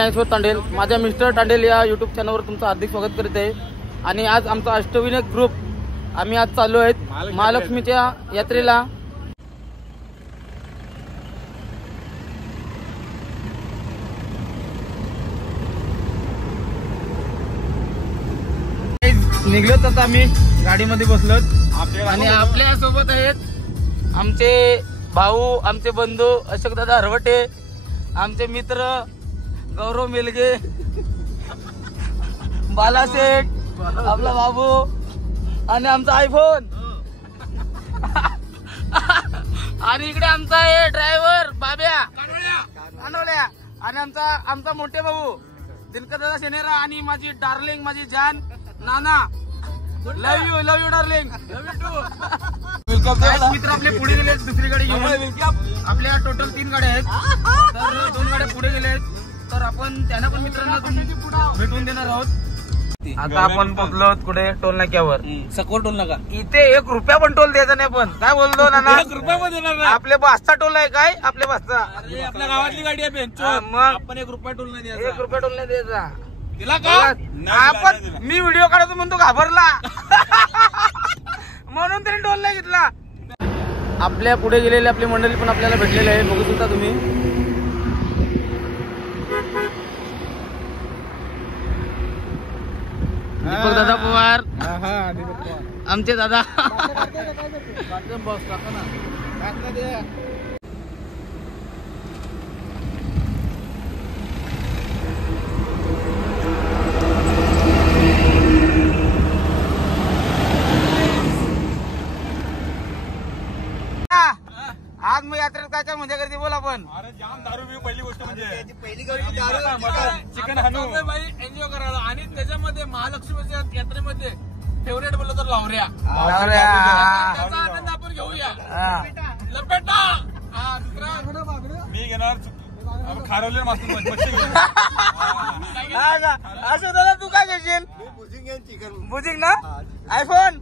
ज्ञानेश्वर तांडेल, माझ्या मिस्टर तांडेल या यूट्यूब चॅनलवर तुमचं हार्दिक स्वागत करीत आहे। आणि आज आमचा अष्टविनायक ग्रुप आम्ही आज चाललो आहेत महालक्ष्मीच्या यात्रेला। निघलोत आता आम्ही गाडीमध्ये बसलोत आणि आपल्या सोबत आहेत आमचे भाऊ, आमचे बंधू अशोक दादा हरवटे, आमचे मित्र गौरव मेलगे, बाला शेठ, आपला बाबू आणि आमचा आयफोन आणि इकडे आमचा आहे ड्रायव्हर बाब्या कानोल्या आणि आमचा मोठे भाऊ दिनकर दादा शेनेरा आणि माझी डार्लिंग, माझी जान नाना। लव यू डार्लिंग, मित्र आपले पुढे गेले दुसरी गाडी घेऊन। आपल्या टोटल 3 गाड्या आहेत, तर 2 गाड्या पुढे गेल्या आहेत, तर आपण त्यांना पण मित्रांना भेटून देणार आहोत। आता आपण पोहोचलो कुठे टोल नाक्यावर, सकोर टोल नाका। इथे 1 रुपया पण टोल द्यायचा नाही, पण काय बोलतो नाना 1 रुपया पण देणार नाही। आपल्या बसचा टोल आहे काय, आपल्या बसचा आपल्या गावातली गाडी आहे, मग आपण 1 रुपया टोल नाही द्यायचा, 1 रुपया टोल नाही द्यायचा तिला का। आपण मी व्हिडिओ काढतो म्हणून तो घाबरला म्हणून तरी टोल नाही घेतला। आपल्या पुढे गेलेले आपली मंडळी पण आपल्याला भेटलेले आहे, बघू शकता तुम्ही। दीपक दादा पवार, आमचे दादा आज मग यात्रेत काय काय मजा करते बोल आपण। अरे जाम दारू बी पहिली गोष्ट म्हणजे पहिली गोष्ट दारू, चिकन हाणू बाई एन्जॉय करायला। आणि त्याच्यामध्ये महालक्ष्मीच्या यात्रेमध्ये फेवरेट बोललं तर लावऱ्या, त्याचा आनंद आपण घेऊया। लपेटा मी घेणार खारवले मस्त मच्छी घेऊन। असं दादा तू काय घेशील? भुजिंग ना आयफोन।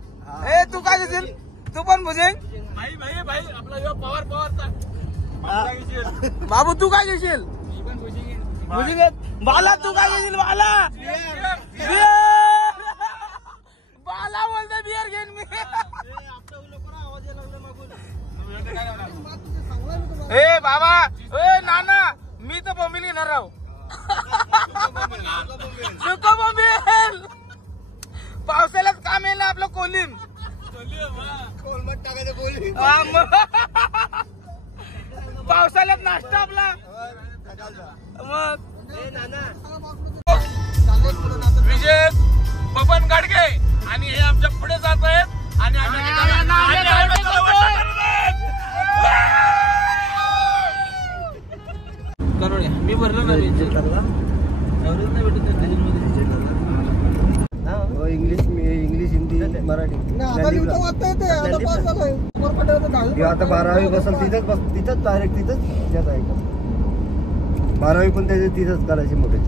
ए तू काय घेशील? तू पण भुजिंग? भाई आपला पवार बाबू तू काय घेशील? भुजिंग। बाला तू काय घेशील? बाला बाला बोलते बियर घेईन मी। ए बाबा, ए नाना, मी तर बॉम्बिल घेणार राव। सुको बॉम्बिल पावसाळ्यात काम येईल ना आपलं कोलिन। पावसाळ्यात नाश्ता आपला मग। विजय बबन गाडगे आणि हे आमच्या पुढे जात आहेत आणि मी भरलो ना इंग्लिश हिंदी मराठी आता 12वी बसल तिथंच डायरेक्ट तिथंच आहे का 12वी पण त्याचे तिथंच करायची मोठे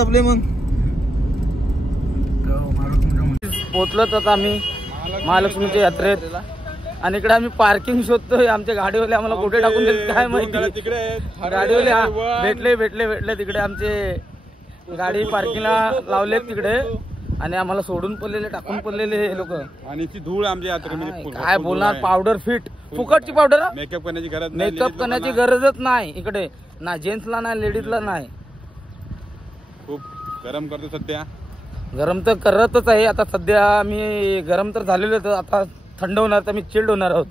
आपले मग पोचलोच आता आम्ही महालक्ष्मीच्या यात्रेत आणि इकडे आम्ही पार्किंग शोधतोय। आमच्या गाडीवाले आम्हाला कुठे टाकून देत काय माहिती। गाडीवाले भेटले तिकडे आमचे गाडी पार्किंगला लावले तिकडे आणि आम्हाला सोडून पडलेले टाकून पडलेले लोक। आणि ती धूळ आमच्या यात्रेमध्ये काय बोलणार, पावडर फिट फुकटची पावडर, मेकअप करण्याची गरज मेकअप करण्याची गरजच नाही इकडे, ना जेंट्सला नाही लेडीजला नाही। खूप गरम करतो सध्या, गरम तर करतच आहे आता सध्या। आम्ही गरम तर झालेलो तर आता थंड होणार, तर मी चिल्ड होणार आहोत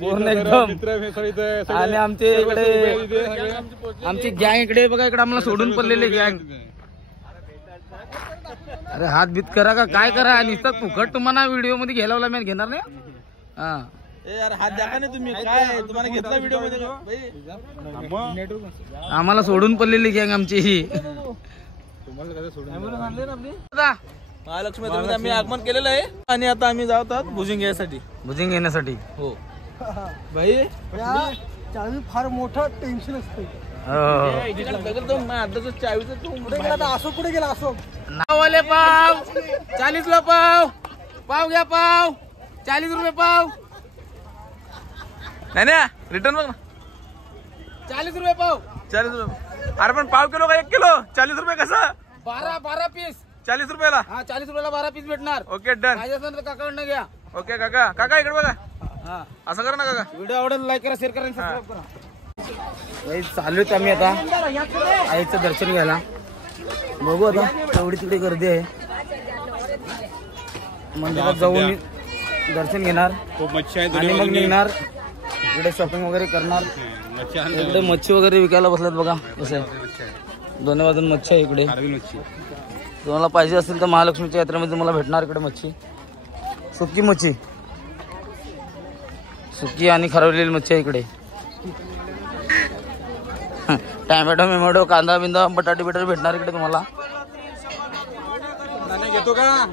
पूर्ण एकदम। आणि आमचे इकडे आमची गँग इकडे बघा, इकडे आम्हाला सोडून पडलेले गँग। अरे हात बीत करा का काय करा, नुसतं फुकट तुम्हाला व्हिडिओ मध्ये घ्यायला मी घेणार नाही। हा यार हात दाखवा ना तुम्ही, काय तुम्हाला घेतला व्हिडिओ मध्ये? आम्हाला सोडून पडलेली गँग आमची ही। महालक्ष्मी आम्ही आगमन केलेलं आहे आणि आता आम्ही जात आहोत भुजिंग घेण्यासाठी। हो भाई चावी फार मोठं टेन्शन असतं। असो कुठे गेला असो नाववाले पाव 40 ला पाव घ्या पाव 40 रुपये पाव. नाही ना रिटर्न बघ ना. 40 रुपये पाव. 40 रुपये. अरे पण पाव किलो का 1 किलो? 40 रुपये कसं? 12 पीस. 40 रुपयाला. हा 40 रुपयाला 12 पीस भेटणार. Okay done. पाहिजे असेल तर काकाकडनं घ्या. ओके काका. काका इकडे बघा. हा असं करा ना काका. व्हिडिओ आवडेल लाईक करा, शेअर करा आणि सबस्क्राईब करा. चालू आहेत आम्ही आता आईचं दर्शन घ्यायला. बघू आता एवढी तिकडे गर्दी आहे. मंदिरात जाऊन दर्शन घेणार खूप मच्छी आहे आणि मग निघणार. इकडे शॉपिंग वगैरे करणार. मच्छी इकडे मच्छी वगैरे विकायला बसल्यात बघा कसं आहे. दोन्ही बाजून मच्छी आहे इकडे. मच्छी तुम्हाला पाहिजे असेल तर महालक्ष्मीच्या यात्रेमध्ये तुम्हाला भेटणार इकडे मच्छी. सुकी मच्छी, सुकी आणि खरवलेली मच्छी आहे इकडे. टॅमॅटो मेमॅटो कांदा बिंदा बटाटे बिटाटे भेटणार इकडे तुम्हाला. घेतो का?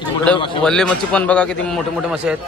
इकडे वल्ली मच्छी पण बघा किती मोठे मोठे मच्छी आहेत.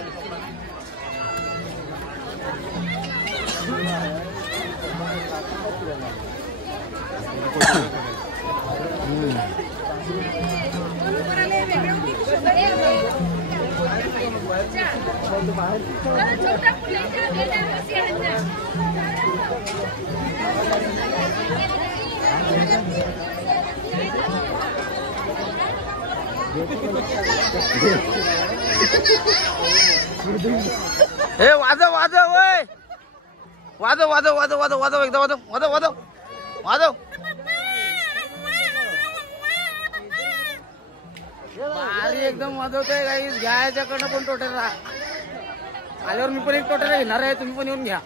हे वाजव वाजव वय वाजव वाजव वाजव वाजव वाजव एकदा वाजव वाजव वाजव वाजव. भारी एकदम वाजवतोय काही. घ्यायच्याकडनं पण टोटेरा आल्यावर मी पण एक टोटेरा घेणार आहे. तुम्ही पण येऊन घ्या.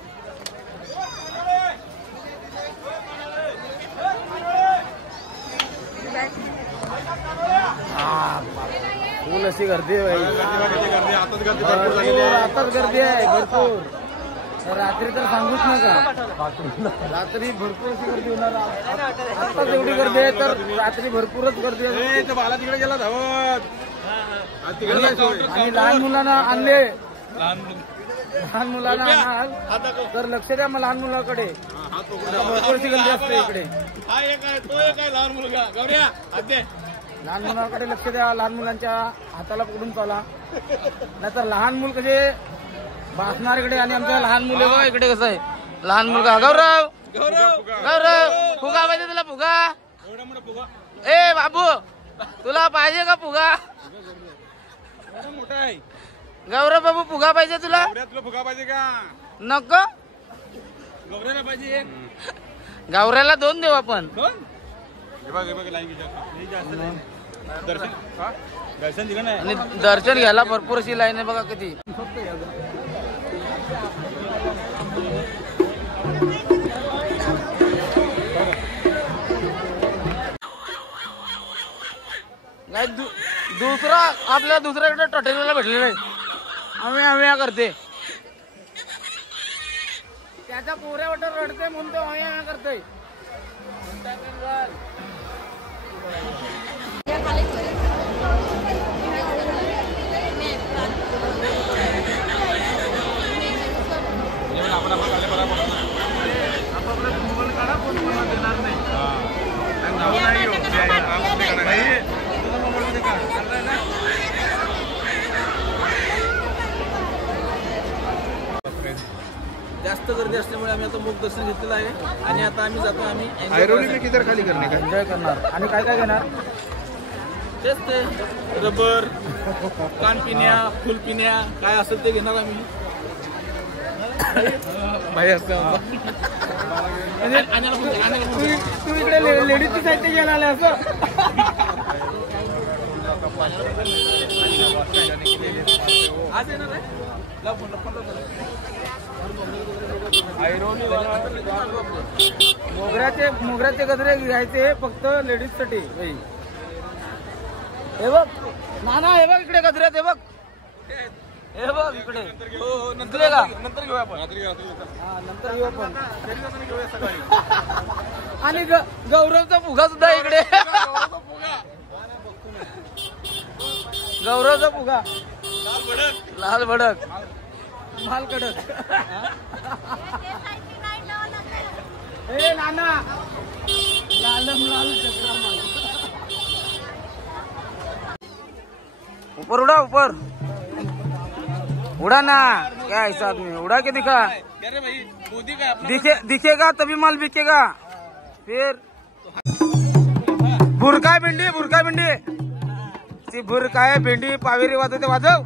फुल अशी गर्दी आहे. आताच गर्दी आहे भरपूर. रात्री तर सांगूच नका. रात्री भरपूर अशी गर्दी होणार. आताच एवढी गर्दी आहे तर रात्री भरपूरच गर्दी आहे. तिकडे गेला धावत. आणि लहान मुलांना आणले. लहान मुलांना आणाल तर लक्ष द्या मग लहान मुलाकडे. भरपूर अशी गर्दी असते इकडे. लहान मुलगा गौऱ्या लहान मुलांकडे लक्ष द्या. लहान मुलांच्या हाताला पकडून चाला. नाहीतर लहान मुल कसे भासणार इकडे. आणि आमच्या लहान मुले बघा इकडे कसं आहे. लहान मुलगा गौरव गौरव फुगा पाहिजे तुला? फुगा ए बाबू तुला पाहिजे का फुगा? मोठा आहे गौरव बाबू फुगा पाहिजे तुला? तुला फुगा पाहिजे का? नको. गौऱ्याला पाहिजे. गौऱ्याला 2 देऊ आपण. दर्शन दिलं नाही. आणि दर्शन घ्यायला भरपूर अशी लाईन आहे बघा किती. दुसरा आपल्याला दुसऱ्याकडे टोटेला भेटलेला आहे. आम्ही करते त्याच्या पोऱ्यावर रडते म्हणून तो आम्ही करतोय. जास्त गर्दी असल्यामुळे आम्ही आता मुख दर्शन घेतलेलं आहे. आणि आता आम्ही जातो. आम्ही खाली करणे का? एन्जॉय करणार. आणि काय काय घेणार? तेच ते रबर, कानपिन्या, फुलपिन्या काय असेल ते घेणार आम्ही. तू इकडे लेडीजची साहित्य घ्यायला आले असं? आज येणार आहे. मोगऱ्याचे गजरे घ्यायचे फक्त लेडीज साठी. हे बघ नाना, हे बघ इकडे गजरे. हे बघ, हे बघ इकडे. नंतर का? नंतर घेऊया आपण. नंतर घेऊ आपण. आणि गौरवचा फुगा सुद्धा इकडे. गौरवचा फुगा लाल भडक माल कडक. ऊपर उड़ा, ऊपर उड़ा ना, क्या ऐसा आदमी उड़ा के दिखा। अरे भाई मोदी का दिखेगा तभी माल बिकेगा। फिर बुरकाय भेंडी, बुरकाय भेंडी, ती बुरकाय भेंडी पावेरी वाजवते, वाजव।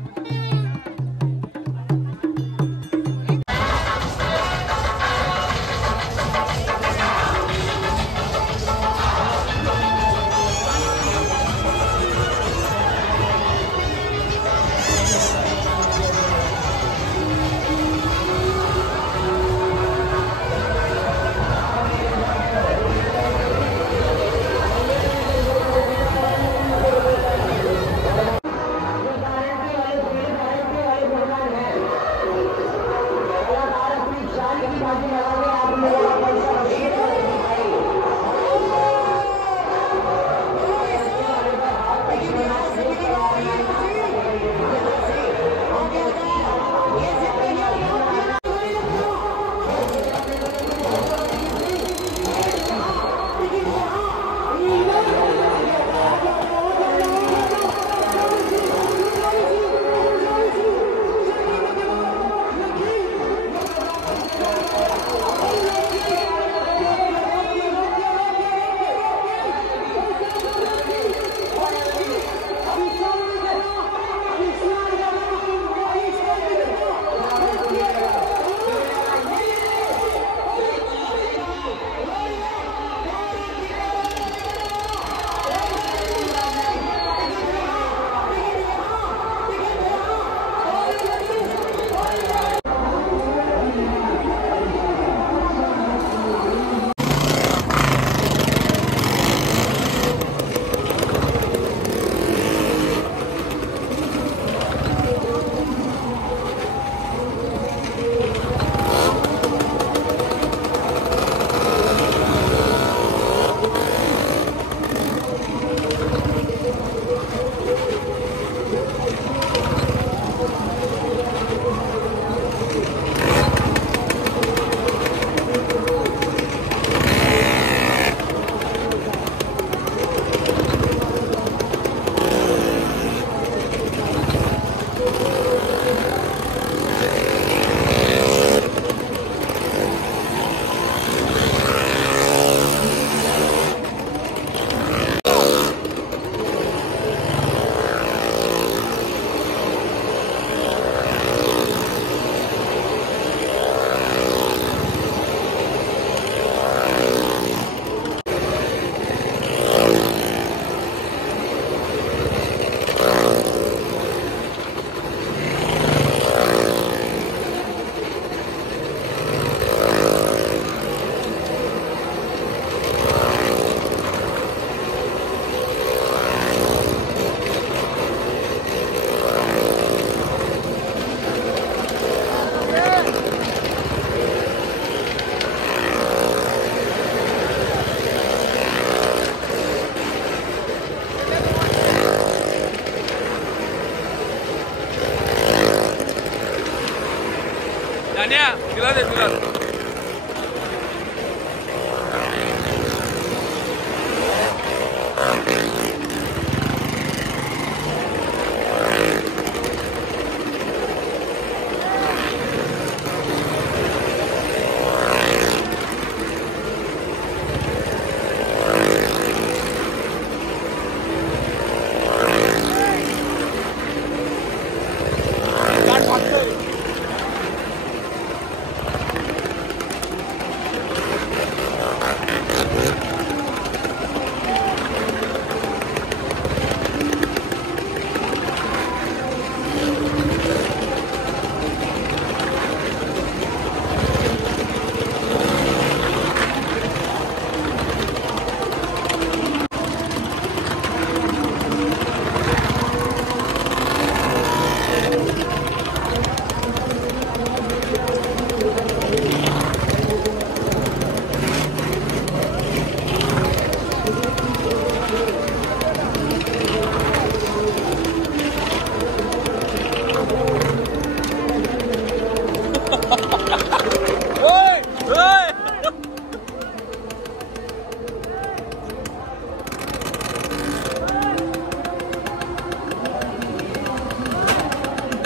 तिला दे, तिला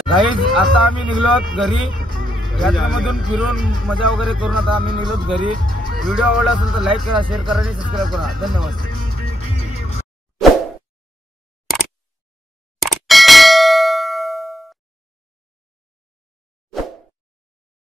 गाईज आता आम्ही निघलो घरी, यात्रेमधून फिरून मजा वगैरे करून आता आम्ही निघलो घरी. व्हिडिओ आवडला असेल तर लाईक करा, शेअर करा आणि सबस्क्राईब करा. धन्यवाद.